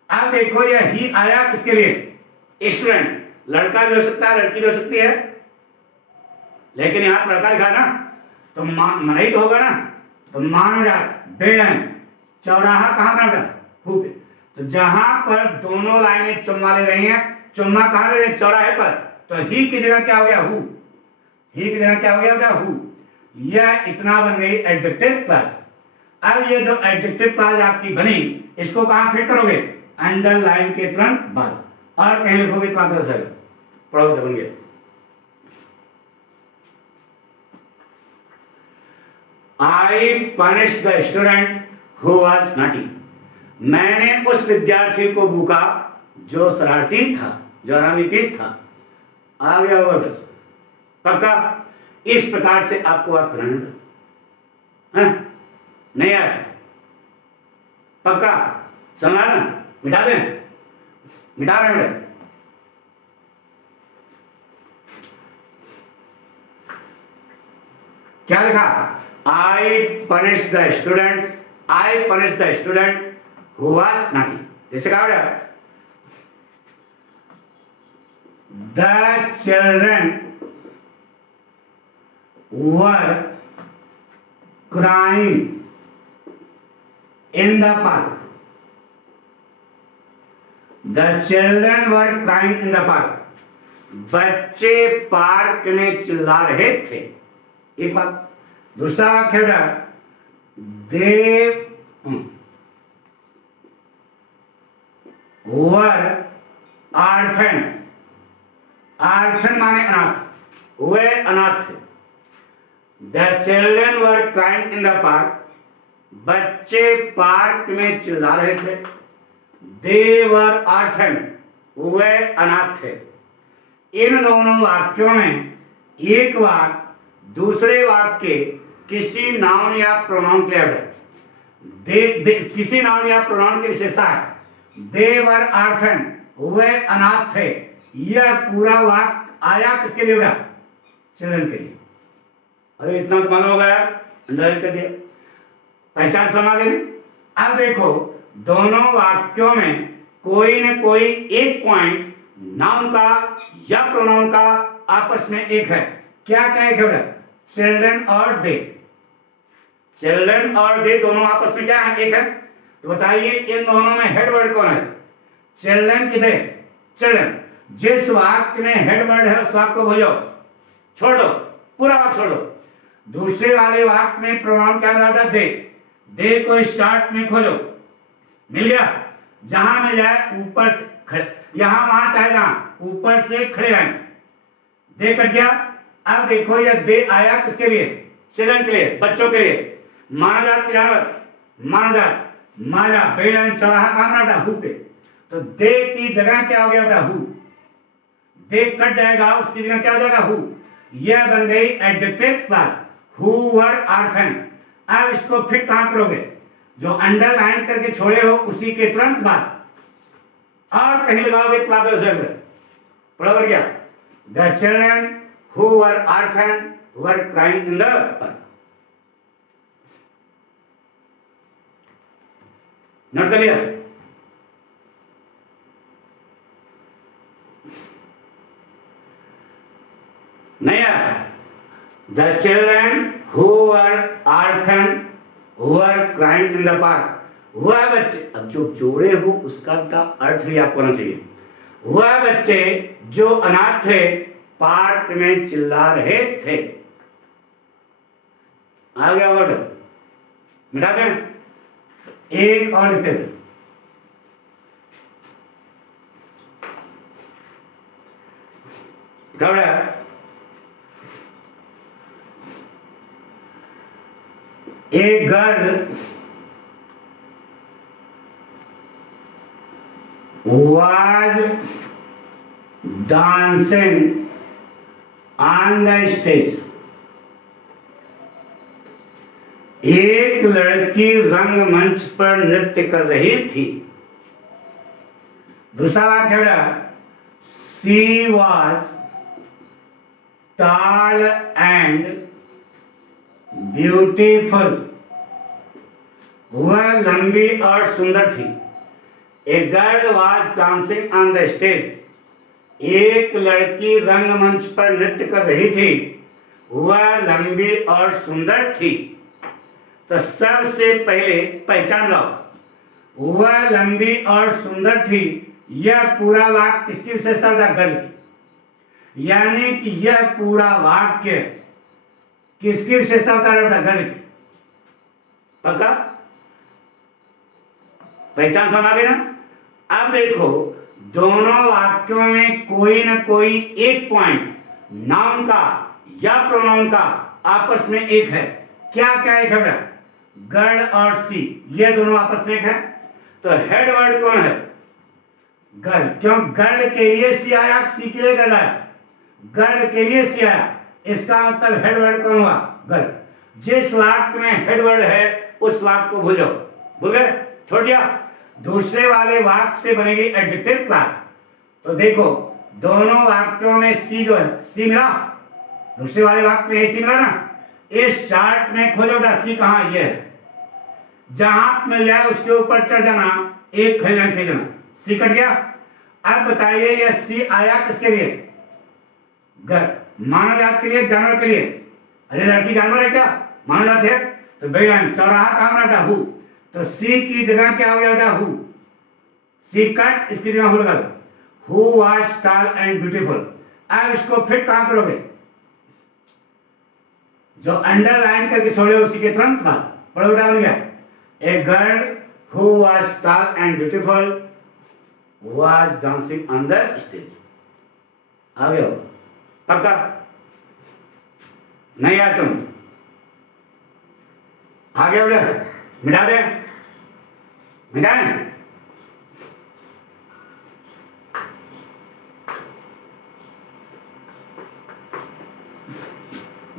अब देखो यह ही आया किसके लिए? स्टूडेंट। लड़का भी हो सकता है, लड़की भी हो सकती है, लेकिन यहां लड़का लिखा ना, तो नहीं तो होगा ना, तो मान जा बेड़न। चौराहा कहां बना? हु पे। तो जहां पर दोनों लाइनें चुम्मा ले रही हैं, चुम्मा कहां ले रही है? चौराहे पर। तो ही की जगह क्या हो गया? हु। ही की जगह क्या हो गया? हु। यह इतना बन गई एडजेक्टिव क्लास। अब ये जो एडजेक्टिव क्लास आपकी बनी, इसको कहां फिट करोगे? अंडरलाइन के तुरंत बाद। और कहीं लिखोगे तो आपका सर पढ़ो बन गया। I punish the student who was naughty. मैंने उस विद्यार्थी को बूका जो शरारती था, जो हरामीपीस था। आ गया होगा बस, पक्का। इस प्रकार से आपको आप कराना नहीं आ सकता, पक्का। समझा ना? मिटा दें, मिटा रहे हैं। क्या लिखा? I punish the students, I punish the student who was naughty. जैसे कहा गया the children were crying in the park, the children were crying in the park. बच्चे पार्क में चिल्ला रहे थे। एक बात। दूसरा वाक्य दे वर आर्फन, आर्फन माने अनाथ, वे अनाथ थे। The children were crying in the park, बच्चे पार्क में चिल्ला रहे थे। दे वर आर्फन, वे अनाथ थे। इन दोनों वाक्यों में एक वाक्य दूसरे वाक्य के किसी नाउन या प्रोनाउन के किसी नाउन या प्रोनाउन की विशेषता है। दे वर आर्फन, वे अनाथ थे। यह पूरा वाक्य आया किसके लिए? चिल्ड्रन के लिए। अरे इतना तो मालूम होगा यार, अंडरलाइन कर दिया। पहचान समझ गए? अब देखो दोनों वाक्यों में कोई न कोई एक पॉइंट नाउन का या प्रोनाउन का आपस में एक है। क्या क्या है? चिल्ड्रन और दे। चिल्ड्रन और दे दोनों आपस में क्या है? एक है। तो बताइए इन दोनों में हेड वर्ड कौन है? चिल्ड्रन की दे? चिल्ड्रन। जिस वाक्य में हेड वर्ड है उस वाक्य को भूलो, छोड़ दो, पूरा वाक्य छोड़ दो। दूसरे वाले वाक्य में प्रोनाउन क्या होता है? दे। दे को स्टार्ट में खोलो, मिल गया। जहां में जाए ऊपर से खड़े, यहां वहां चाहे जहां ऊपर से खड़े रहें। दे कट गया। अब देखो यह दे आया किसके लिए? चिल्ड्रन के लिए, बच्चों के लिए। माना जात जानवर, माना जात माया बेड़न चौराहा कामना हु पे। तो दे की जगह क्या हो गया? हु। दे कट जाएगा, उसकी जगह क्या हो जाएगा? हु। यह बन गई adjective class, who were orphan. अब इसको फिट कहां करोगे? जो अंडरलाइन करके छोड़े हो उसी के तुरंत बाद और कहीं लगाओगे तो बराबर क्या? The children who were orphan were crying in the park. नोट कर लिया? नहीं आया? The children who were orphan were crying in the park. वह बच्चे, अब जो जोड़े हो उसका अर्थ भी आपको होना चाहिए। वह बच्चे जो अनाथ थे पार्क में चिल्ला रहे थे। आ गया वर्ड? मिटा दें? एक और लिखते हैं। A girl was dancing on the stage. एक लड़की रंगमंच पर नृत्य कर रही थी। दूसरा वाक्य है she was tall and beautiful. वह लंबी और सुंदर थी। A girl was dancing on the stage. एक लड़की रंगमंच पर नृत्य कर रही थी। वह लंबी और सुंदर थी। तो सबसे पहले पहचान लो, वह लंबी और सुंदर थी। यह पूरा वाक्य किसकी विशेषता था? गर्ल की। यानी कि यह पूरा वाक्य किसकी विशेषता बता रहा है? गर्ल की। पक्का? पहचान समझ आ गई ना? अब देखो दोनों वाक्यों में कोई ना कोई एक पॉइंट नाउन का या प्रोनाउन का आपस में एक है। क्या क्या एक है? गर्ल और सी, ये दोनों आपस में एक है। तो हेड वर्ड कौन है? गर्ल। क्यों? गर्ल के लिए सी आया, सी के लिए गर्ल आया? गर्ल के लिए सी आया, इसका मतलब हेड वर्ड कौन हुआ? गर्ल। जिस वाक्य में हेड वर्ड है उस वाक्य को भूल जाओ। भूल गए? छोड़ दिया। दूसरे वाले वाक्य से बनेगी एडजेक्टिव क्लास। तो देखो दोनों वाक्यों में सी जो है, सी मिला। दूसरे वाले वाक्य में सी मिला ना। इस चार्ट में खोजो बेटा, सी कहाँ? ये है। जहां मिल जाए उसके ऊपर चढ़ जाना, एक खरीदना। सी कट गया। अब बताइए ये सी आया किसके लिए? घर। मानव जात के लिए, जानवर के लिए? अरे लड़की जानवर है क्या? मानव जात है। तो बेटा चौराहा कहाँ बेटा? हु। तो सी की जगह क्या हो गया बेटा? हु। सी कट, इसकी जगह हु लगा दो। Who was tall and beautiful. अब इसको फिट कहां करोगे? जो अंडरलाइन करके छोड़े उसी के तुरंत बाद पढ़ो बेटा, बन गया। A girl who was tall and beautiful was dancing on the stage. आ गया? पक्का? नहीं आया समझ? आ गया बेटा? मिटा दे, मिटाएं?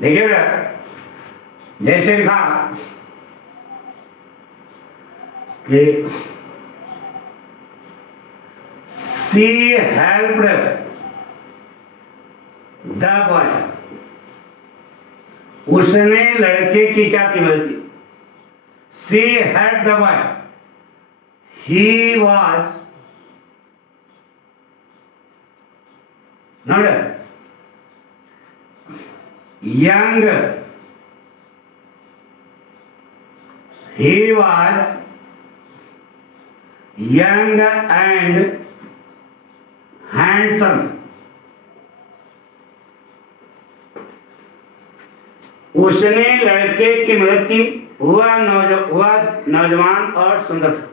देखिए बेटा, जैसे लिखा कि सी हेल्प्ड द बॉय, उसने लड़के की क्या की मदद की? She helped the boy, he was not young, he was young and handsome. उसने लड़के की मदद की, वह नौजवान और सुंदर था।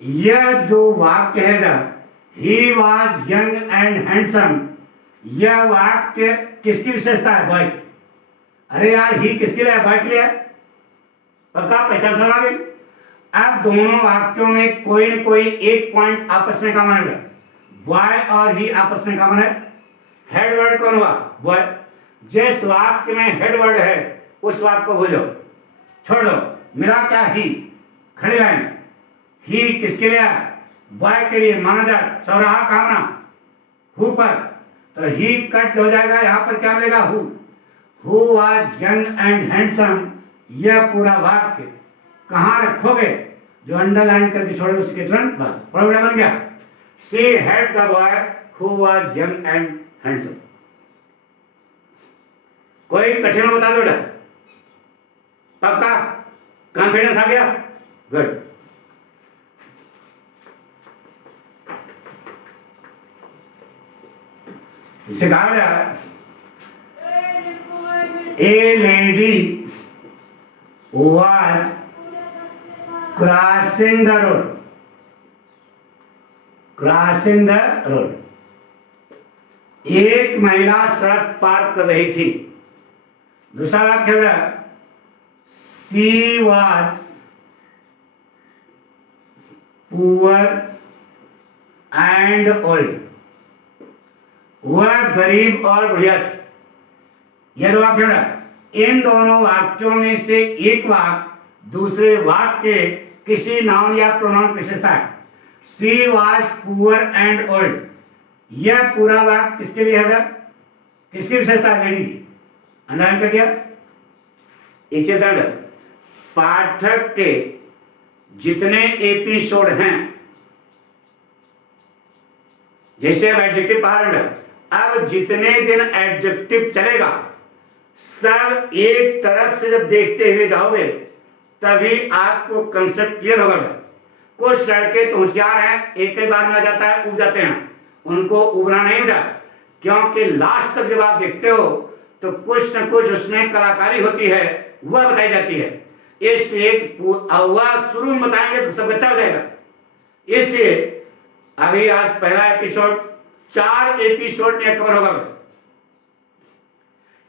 यह जो वाक्य है ना, he was young and handsome, यह वाक्य किसकी विशेषता है? बॉय की। अरे यार ही किसके लिए है? बॉय के लिए है। पक्का? पहचान समझ? अब दोनों वाक्यों में कोई न कोई एक पॉइंट आपस में कॉमन है। बॉय और ही आपस में कॉमन है। हेड वर्ड कौन हुआ? बॉय। जिस वाक्य में हेड वर्ड है उस वाक्य को भूलो, छोड़ दो। मिला क्या? ही। खड़ी लाइन। ही किसके लिए? बॉय के लिए। माना जाए चौराहा कहाँ बना? हु पर। तो ही कट हो जाएगा, यहां पर क्या मिलेगा? Who. Who was young and handsome, यह पूरा वाक्य कहां रखोगे? जो अंडरलाइन करके छोड़े उसके तुरंत बाद। प्रोग्राम बन गया। She helped the boy who was young and handsome. कोई कठिन बता दो बेटा। पक्का? कॉन्फिडेंस आ गया? गुड। इसे कहा गया ए lady was crossing the road. Crossing the road. एक महिला सड़क पार कर रही थी। दूसरा वाक्य है she was poor and old. वह गरीब और बुढ़िया थी। यह दो वाक्य है। इन दोनों वाक्यों में से एक वाक्य दूसरे वाक्य के किसी नाउन या प्रोनाउन विशेषता है। She was poor and old, यह पूरा वाक्य किसके लिए है? किसकी विशेषता है? लेडी की। अंडरलाइन कर दिया। एक पाठक के जितने एपिसोड हैं, जैसे अब एडजेक्टिव बाहर, अब जितने दिन एडजेक्टिव चलेगा सब एक तरफ से जब देखते हुए जाओगे तभी आपको कंसेप्ट क्लियर होगा। कुछ लड़के तो होशियार हैं, एक ही बार में आ जाता है, उब जाते हैं। उनको उबना नहीं उठा, क्योंकि लास्ट तक जब आप देखते हो तो कुछ न कुछ उसमें कलाकारी होती है, वह बताई जाती है। इसलिए वह शुरू में बताएंगे तो सब अच्छा हो जाएगा। इसलिए अभी आज पहला एपिसोड 4 एपिसोड में कवर होगा।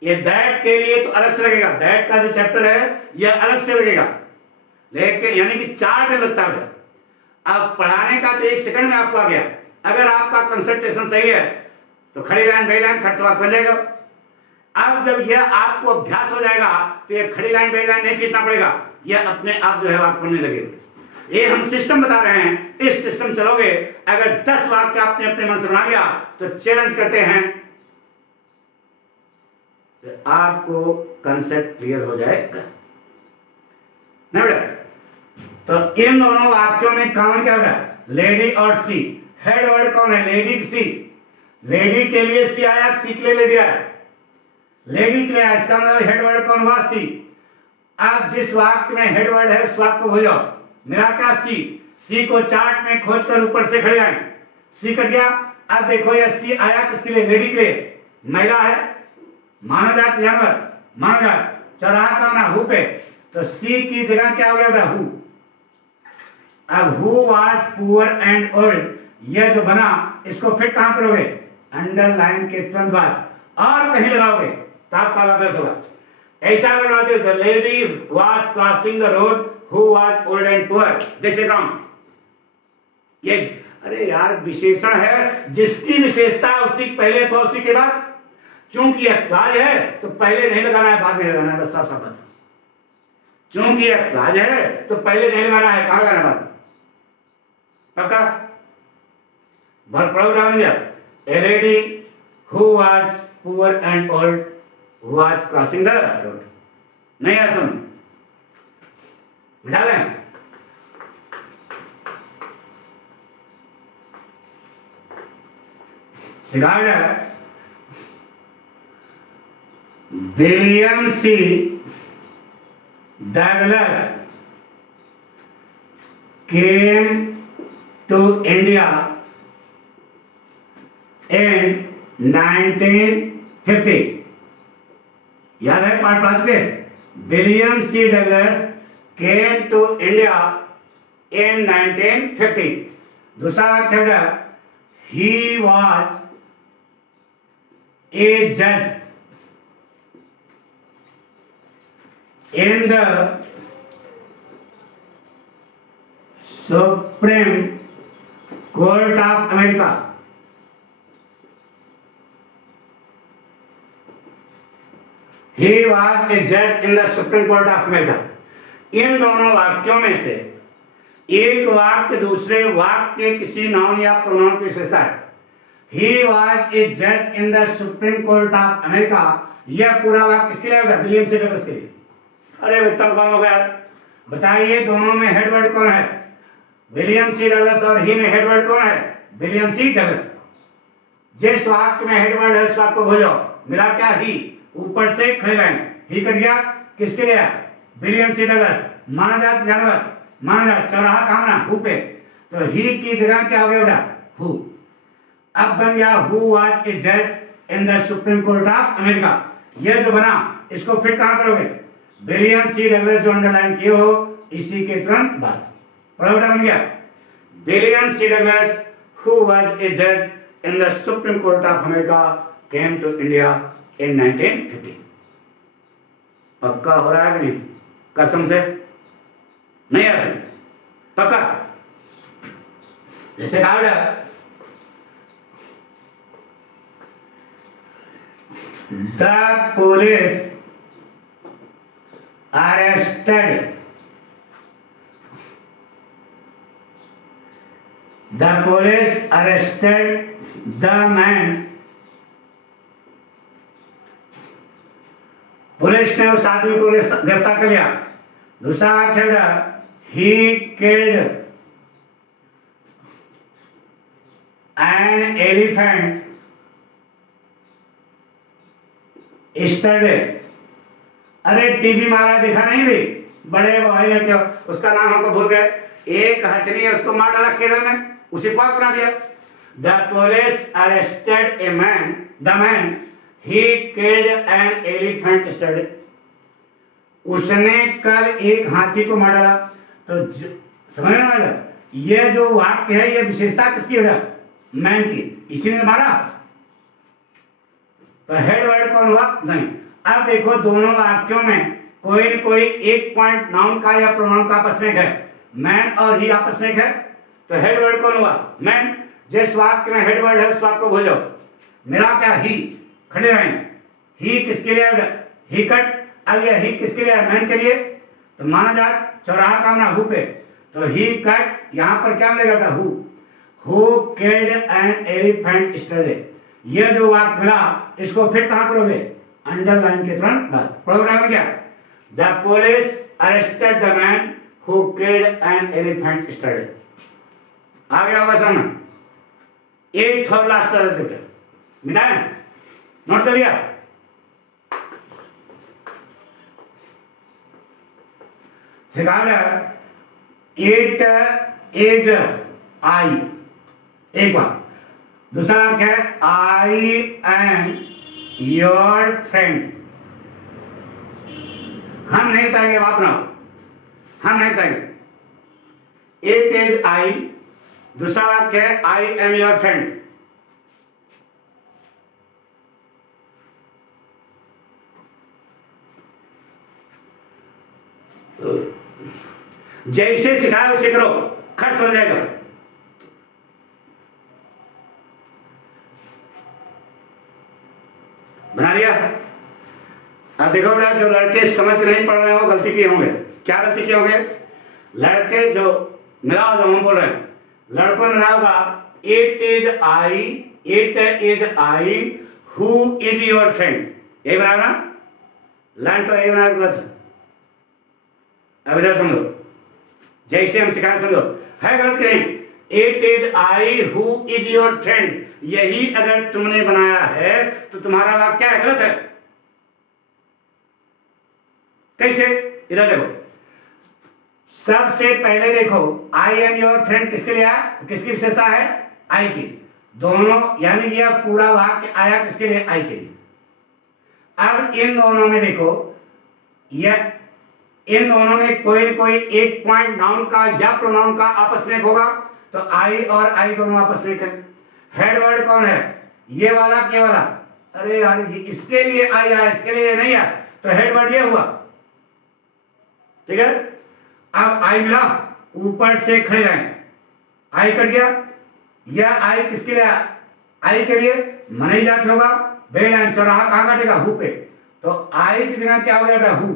ये दैट के लिए तो अलग से लगेगा, दैट का जो चैप्टर है यह अलग से लगेगा, लेकिन यानी कि 4 दिन लगता है। अब पढ़ाने का तो 1 सेकंड में आपको आ गया। अगर आपका कंसंट्रेशन सही है तो खड़ी लाइन बड़ी लाइन खट सवाल बन जाएगा। अब जब यह आपको अभ्यास हो जाएगा तो ये खड़ी लाइन बड़ी लाइन नहीं खींचना पड़ेगा, यह अपने आप जो है वाक्य बनने लगेगा। ये हम सिस्टम बता रहे हैं, इस सिस्टम चलोगे। अगर 10 वाक्य आपने अपने मन से बना लिया तो चैलेंज करते हैं तो आपको कंसेप्ट क्लियर हो जाएगा ना बेटा। तो इन दोनों वाक्यों में कॉमन क्या होगा, लेडी और सी। हेड वर्ड कौन है, लेडी सी। लेडी के लिए सी आया, सी के लिए लेडी आया, लेडी के लिए आया, इसका मतलब हेड वर्ड कौन हुआ, सी। अब जिस वाक्य में हेड वर्ड है उस वाक्य को भूल जाओ, मेरा क्या सी। सी को चार्ट में खोजकर ऊपर से खड़े आए, सी कट गया। अब देखो यह सी आया किसके लिए, लेडी के लिए। महिला है, मानव जात जानवर, मानव जात, चौराहा का ना हु पे, तो सी की जगह क्या हो गया बेटा, हु। अब who was poor and old, यह जो बना इसको फिर कहां करोगे, अंडरलाइन के तुरंत बाद और कहीं लगाओगे तो आपका वापस होगा। ऐसा अगर बनाते the lady was crossing the road who was old and poor, this is wrong. ये अरे यार विशेषण है, जिसकी विशेषता उसी पहले तो उसी के बाद। चूंकि यह क्लाज है तो पहले नहीं लगाना है, बाद में लगाना है, बस साफ साफ बात। चूंकि यह क्लाज है तो पहले नहीं लगाना है, कहां लगाना है, बाद। पक्का बहुत प्रोग्राम दिया। A lady who was poor and old was crossing the road, नहीं है समझ, बिठा दें। सिगारेट William C Douglas came to India in 1950। याद है पाठ 5 के, William C Douglas came to India in 1950। दूसरा वाक्य, ही वॉज ए जज in the Supreme Court of America. He was a judge in the Supreme Court of America। इन दोनों वाक्यों में से एक वाक्य दूसरे वाक्य के किसी नाउन या प्रोनाउन की विशेषता है। He was a judge in the Supreme Court of America, यह पूरा वाक्य किसके लिए होगा, विलियम सी डगलस के लिए। अरे उत्तर कौन हो गया, बताइए। दोनों में हेडवर्ड कौन है, विलियम सी डगलस, और ही में हेडवर्ड कौन है, विलियम सी डगलस। जिस वाक्य में हेडवर्ड है उस वाक्य को भूल जाओ, मिला क्या, ही। ऊपर से खड़े लाइन, ही कट गया, किसके लिए, विलियम सी डगलस। माना जात जानवर, माना जात, चौराहा कहां ना, हु पे, तो ही की जगह क्या हो गया बेटा, हु। अब बन गया हु वाज ए जज in the Supreme Court of America. यह जो बना इसको फिर कहां करोगे, विलियम सी डगलस जो अंडरलाइन किए हो इसी के तुरंत बाद। बड़ा बन गया, William C Douglas who was a जज in the Supreme Court of America came to India in 1950। पक्का हो रहा है कि नहीं, कसम से नहीं आ सकते, पक्का। जैसे कहा the police arrested the man. Police ने उस आदमी को गिरफ्तार कर लिया। दूसरा वाक्य, he killed an elephant yesterday. अरे टीवी मारा, दिखा नहीं भी, बड़े भाई लड़के, उसका नाम हमको भूल गए, एक हथनी है उसको मार डाला केरल में, उसी को बना दिया। The police arrested a man, the man he killed an elephant yesterday. उसने कल एक हाथी को मार डाला। तो समझ में आया, ये जो वाक्य है ये विशेषता किसकी है, मैन की, इसी ने मारा। तो हेड वर्ड कौन हुआ, नहीं। अब देखो दोनों वाक्यों में कोई न कोई एक पॉइंट नाउन का या प्रोनाउन का आपस में है। मैन और ही आपस में है, तो हेड वर्ड कौन हुआ? मैन। जिस वाक्य में हेड वर्ड है उस वाक्य को भूल जाओ। मेरा क्या? ही। खड़े रहें। ही किसके लिए? ही कट। अब यह ही किसके लिए? मैन के लिए। तो माना जाए चौराहा का ना हु पे, तो ही कट यहां पर क्या मिलेगा बेटा? Who killed an elephant yesterday. ये जो वाक्य मिला इसको फिर कहां करोगे? अंडरलाइन के तुरंत बाद पढ़ो बराबर क्या? The police arrested the man who killed an elephant yesterday. आ गया होगा समझ? एक थर्ड लास्ट तरह मिला है, नोट कर लिया? इट इज आई, एक बार। दूसरा क्या है? I am your friend. हम नहीं पाएंगे, बात ना, हम नहीं पाएंगे। It is I. दूसरा वाक्य है आई एम योर फ्रेंड। जैसे सिखाया वैसे करो, खट समझ जाएगा। बना लिया? अब देखो बेटा, जो लड़के समझ नहीं पढ़ रहे हो गलती किए होंगे। क्या गलती किए होंगे? लड़के जो मिलाओ, जो हम बोल रहे हैं, लड़कों में होगा it is I who is your friend. यही बनाया ना? लाइन तो यही बनाया, गलत है। अब इधर समझो, जैसे हम सिखाए समझो, है गलत नहीं? It is I who is your friend, यही अगर तुमने बनाया है तो तुम्हारा वाक्य क्या है? गलत है। कैसे? इधर देखो, सबसे पहले देखो आई एम योर फ्रेंड किसके लिए आया? किसकी विशेषता है? आई की। दोनों यानी यह पूरा वाक्य आया किसके लिए? आई के लिए। अब इन दोनों में देखो, यह इन दोनों में कोई कोई एक पॉइंट नाउन का या प्रोनाउन का आपस में होगा, तो आई और आई दोनों आपस में करें। हेड वर्ड कौन है? ये वाला के वाला? अरे यार, इसके लिए आई आया, इसके लिए नहीं आया, तो हेड वर्ड ये हुआ। ठीक है? अब आई मिला, ऊपर से खड़े रहें। आई कट गया। यह आई किसके लिए? आई के लिए। मनी जात होगा, बेड़ चौराहा कहां काटेगा? हु पे। तो आई की जगह क्या हो गया? हु।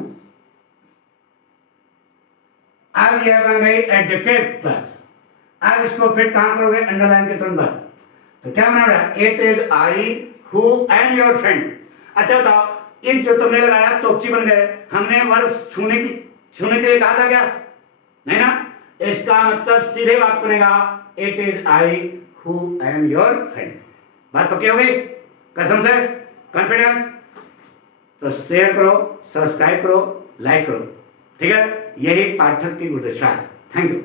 अब यह बन गई एडजेक्टिव क्लास। अब इसको फिर कहां करोगे? अंडरलाइन के तुरंत बाद। तो क्या बना रहा है? It is I who am your friend. अच्छा बताओ, इन जो तुमने लगाया तोपची बन गए, हमने वर्ब छूने के लिए कहा था क्या? नहीं ना? इसका मतलब सीधे वाक्य बनेगा it is I who am your friend. बात पक्की हो गई? कसम से? कॉन्फिडेंस? तो शेयर करो, सब्सक्राइब करो, लाइक करो। ठीक है? यही पाठक की उद्देश्य है। Thank you.